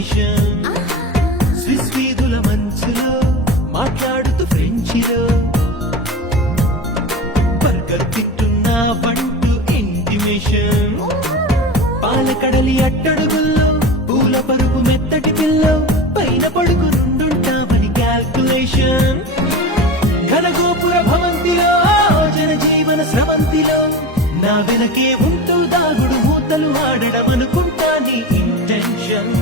destination Swiss వీధుల మంచులో మాట్లాడుతూ ఫ్రెంచిలో బర్గర్ తింటున్నా వంటూ ఇంటిమేషన్ పాలకడలి అట్టడుగుల్లో పూల పరుపు మెత్తటి పిల్లో పైన పడుకు నుండుంటామని క్యాల్కులేషన్ ఘనగోపుర భవంతిలో జనజీవన స్రవంతిలో నా వెనకే ఉంటూ దాగుడు మూతలు ఆడడం అనుకుంటా నీ ఇంటెన్షన్